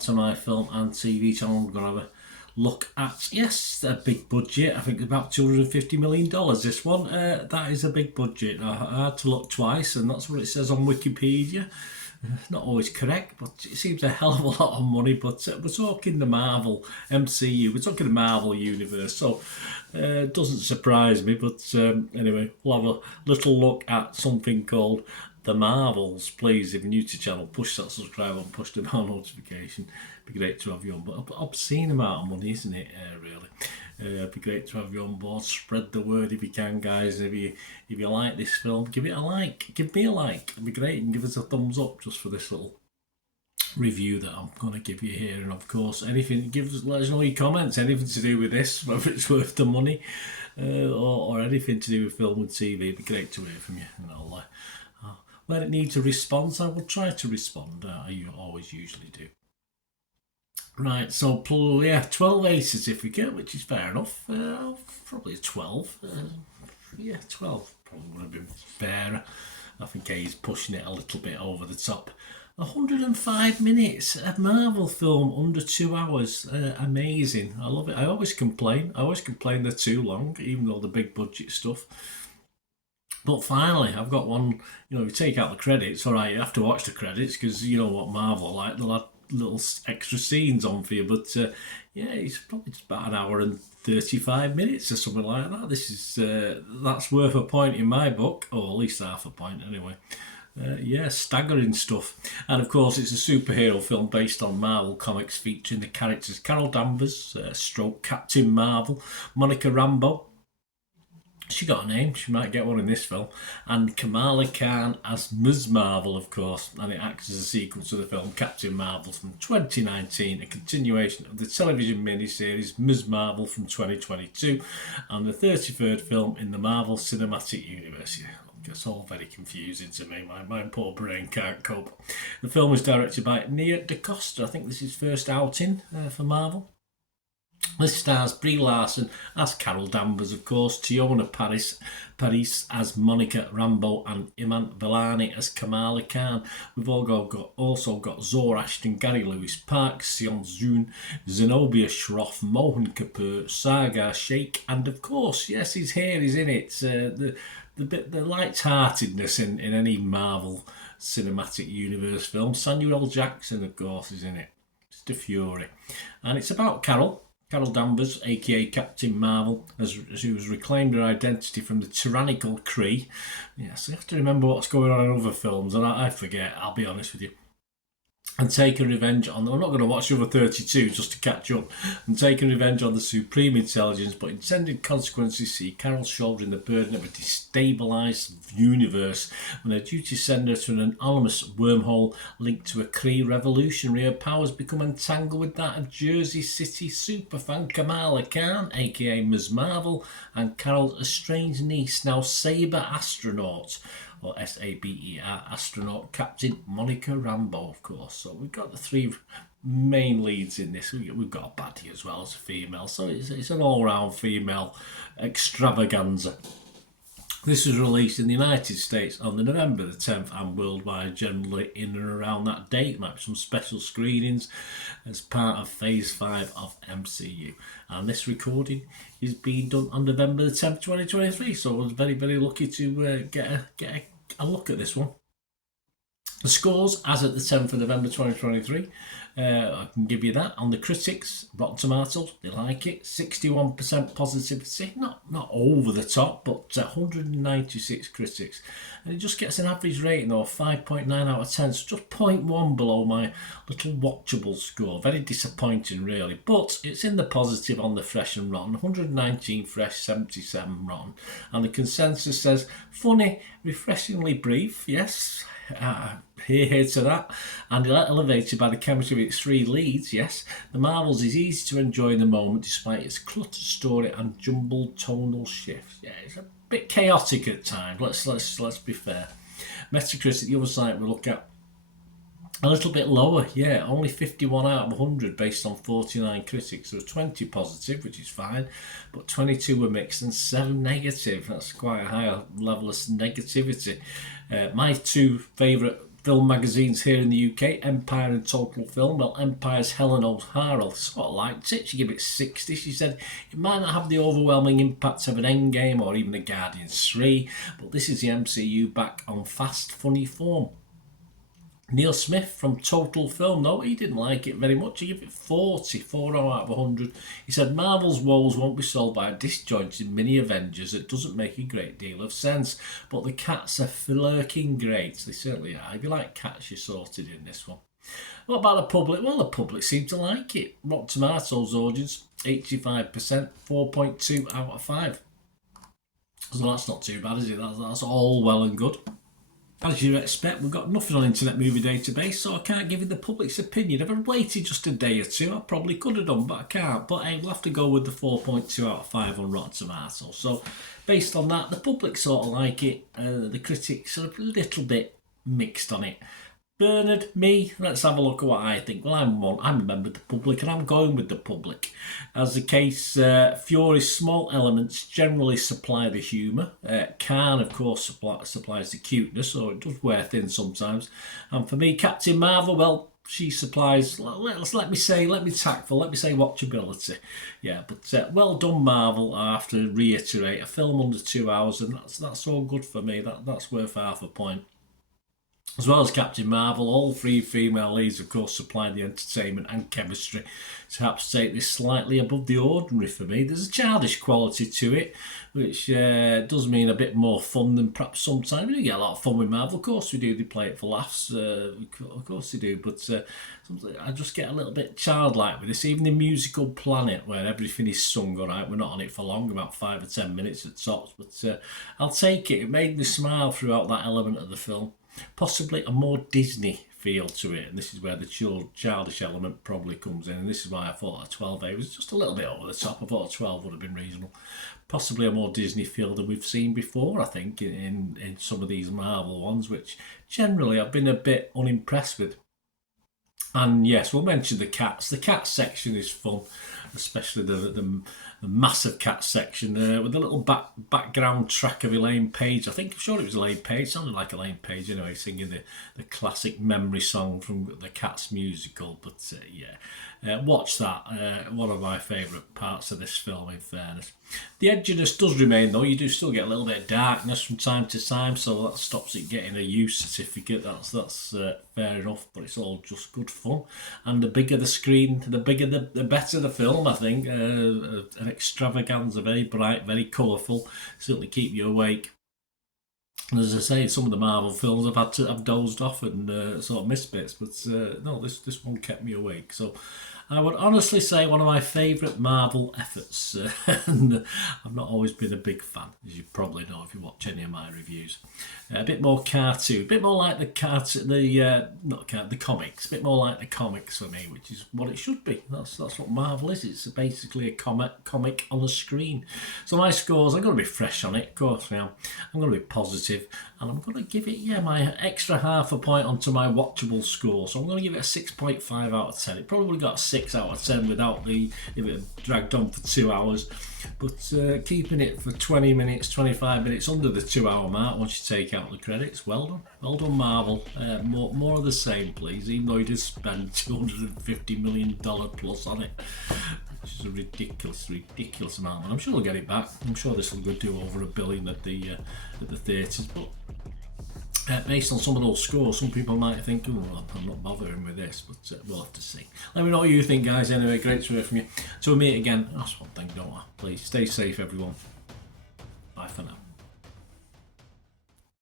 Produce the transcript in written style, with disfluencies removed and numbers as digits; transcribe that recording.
back to my film and TV channel. We're going to have a look at, yes, a big budget. I think about $250 million, this one. That is a big budget. I had to look twice, and that's what it says on Wikipedia. Not always correct, but it seems a hell of a lot of money. But we're talking the Marvel MCU, we're talking the Marvel universe, so it doesn't surprise me. But anyway, we'll have a little look at something called The Marvels. Please, if you're new to the channel, push that subscribe and push the bell notification. It'd be great to have you on board. Obscene amount of money, isn't it, really? It'd be great to have you on board. Spread the word if you can, guys. If you like this film, give it a like. Give me a like. It'd be great. And give us a thumbs up just for this little review that I'm going to give you here. And of course, anything, let us know your comments. Anything to do with this, whether it's worth the money or anything to do with film and TV. It'd be great to hear from you. And when it needs a response, I will try to respond. I always usually do. Right, so yeah, 12A certificate, which is fair enough. Probably a 12. Yeah, 12 probably would have been fairer. I think A's pushing it a little bit over the top. 105 minutes, a Marvel film under 2 hours. Amazing. I love it. I always complain they're too long, even though the big budget stuff. But finally, I've got one. You take out the credits. All right, you have to watch the credits because you know what Marvel like. They'll have little extra scenes on for you. But yeah, it's probably just about an hour and 35 minutes or something like that. This is that's worth a point in my book, or at least half a point anyway. Yeah, staggering stuff. And of course, it's a superhero film based on Marvel Comics featuring the characters Carol Danvers, stroke Captain Marvel, Monica Rambeau. She got a name, she might get one in this film, and Kamala Khan as Ms. Marvel, of course, and it acts as a sequel to the film Captain Marvel from 2019, a continuation of the television miniseries Ms. Marvel from 2022, and the 33rd film in the Marvel Cinematic Universe. Yeah, it's all very confusing to me, my poor brain can't cope. The film was directed by Nia DaCosta. I think this is his first outing for Marvel. This stars Brie Larson as Carol Danvers, of course, Tiona Paris as Monica Rambeau, and Iman Vellani as Kamala Khan. We've also got Zora Ashton, Gary Lewis, Park Seon-joon, Zenobia Shroff, Mohan Kapoor, Sagar Sheikh, and of course, yes, he's here, he's in it. The light-heartedness in any Marvel Cinematic Universe film. Samuel L. Jackson, of course, is in it. It's the Fury. And it's about Carol Danvers, aka Captain Marvel, who has reclaimed her identity from the tyrannical Kree. Yes, I have to remember what's going on in other films, and I forget, I'll be honest with you. And taking revenge on them. I'm not going to watch the other 32 just to catch up. And taking revenge on the supreme intelligence, but intended consequences see Carol shouldering the burden of a destabilised universe when her duties send her to an anonymous wormhole linked to a Kree revolutionary. Her powers become entangled with that of Jersey City superfan Kamala Khan, aka Ms. Marvel, and Carol's estranged niece, now Saber astronaut, or Saber astronaut Captain Monica Rambeau, of course. So we've got the three main leads in this. We've got a baddie as well as a female, so it's an all-round female extravaganza. This was released in the United States on the November the 10th and worldwide generally in and around that date. Might be some special screenings as part of Phase 5 of MCU. And this recording is being done on November the 10th, 2023. So I was very, very lucky to get a look at this one. The scores as at the 10th of November 2023, I can give you that. On the critics, Rotten Tomatoes, they like it. 61% positivity, not over the top, but 196 critics. And it just gets an average rating of 5.9 out of 10, so just 0.1 below my little watchable score. Very disappointing, really. But it's in the positive on the fresh and rotten. 119 fresh, 77 rotten. And the consensus says, funny, refreshingly brief, yes. Here to that, and elevated by the chemistry of its three leads. Yes, The Marvels is easy to enjoy in the moment despite its cluttered story and jumbled tonal shifts. Yeah, it's a bit chaotic at times. Let's be fair. Metacritic, the other side we look at, a little bit lower, yeah, only 51 out of 100 based on 49 critics. There was 20 positive, which is fine, but 22 were mixed and 7 negative. That's quite a high level of negativity. My two favourite film magazines here in the UK, Empire and Total Film. Well, Empire's Helen O'Hara sort of liked it. She gave it 60. She said it might not have the overwhelming impact of an Endgame or even a Guardians 3, but this is the MCU back on fast, funny form. Neil Smith from Total Film, no, he didn't like it very much. He gave it 40, 4 out of 100. He said Marvel's woes won't be solved by a disjointed mini Avengers. It doesn't make a great deal of sense, but the cats are flirking great. They certainly are. If you like cats, you're sorted in this one. What about the public? Well, the public seem to like it. Rotten Tomatoes audience, 85%, 4.2 out of 5. So that's not too bad, is it? That's all well and good. As you'd expect, we've got nothing on Internet Movie Database, so I can't give you the public's opinion. If I'd waited just a day or two, I probably could have done, but I can't. But hey, we'll have to go with the 4.2 out of 5 on Rotten Tomatoes. So, based on that, the public sort of like it. The critics are a little bit mixed on it. Bernard, me, let's have a look at what I think. Well, I'm a member of the public, and I'm going with the public. As the case, Fury's small elements generally supply the humour. Khan, of course, supplies the cuteness, so it does wear thin sometimes. And for me, Captain Marvel, well, she supplies, let me say watchability. Yeah, but well done, Marvel. I have to reiterate, a film under 2 hours, and that's all good for me. That's worth half a point. As well as Captain Marvel, all 3 female leads, of course, supply the entertainment and chemistry to perhaps take this slightly above the ordinary for me. There's a childish quality to it, which does mean a bit more fun than perhaps sometimes. We get a lot of fun with Marvel, of course we do. They play it for laughs, of course they do. But I just get a little bit childlike with this. Even the Musical Planet, where everything is sung, all right, we're not on it for long, about 5 or 10 minutes at tops. But I'll take it. It made me smile throughout that element of the film. Possibly a more Disney feel to it, and this is where the childish element probably comes in, and this is why I thought a 12A was just a little bit over the top. I thought a 12 would have been reasonable. Possibly a more Disney feel than we've seen before, I think, in some of these Marvel ones, which generally I've been a bit unimpressed with. And yes, we'll mention the cats. The cat section is fun, especially the massive cat section with the little background track of Elaine Page. I'm sure it was Elaine Page. Sounded like Elaine Page anyway, singing the classic memory song from the Cats musical. But watch that. One of my favourite parts of this film, in fairness. The edginess does remain, though. You do still get a little bit of darkness from time to time, so that stops it getting a use certificate. That's fair enough, but it's all just good fun. And the bigger the screen, the better the film, I think. An extravaganza, very bright, very colourful, certainly keep you awake. And as I say, some of the Marvel films I've dozed off and sort of missed bits, but no, this one kept me awake. So I would honestly say one of my favourite Marvel efforts, and I've not always been a big fan, as you probably know if you watch any of my reviews. A bit more cartoon, a bit more like the comics, a bit more like the comics for me, which is what it should be. That's what Marvel is. It's basically a comic on the screen. So my scores, I'm going to be fresh on it, of course now. I'm going to be positive, and I'm going to give it, my extra half a point onto my watchable score. So I'm going to give it a 6.5 out of 10. It probably got a 6 out of 10 without if it dragged on for 2 hours. But keeping it for 20 minutes, 25 minutes under the 2 hour mark once you take out the credits, well done Marvel. More of the same, please, even though he did spend $250 million plus on it, which is a ridiculous amount, and I'm sure they'll get it back. I'm sure this will do over $1 billion at the theatres, but based on some of those scores, some people might think, oh, I'm not bothering with this, but we'll have to see. Let me know what you think, guys. Anyway, great to hear from you. Till we meet again, that's one thing, don't I? Please stay safe, everyone. Bye for now.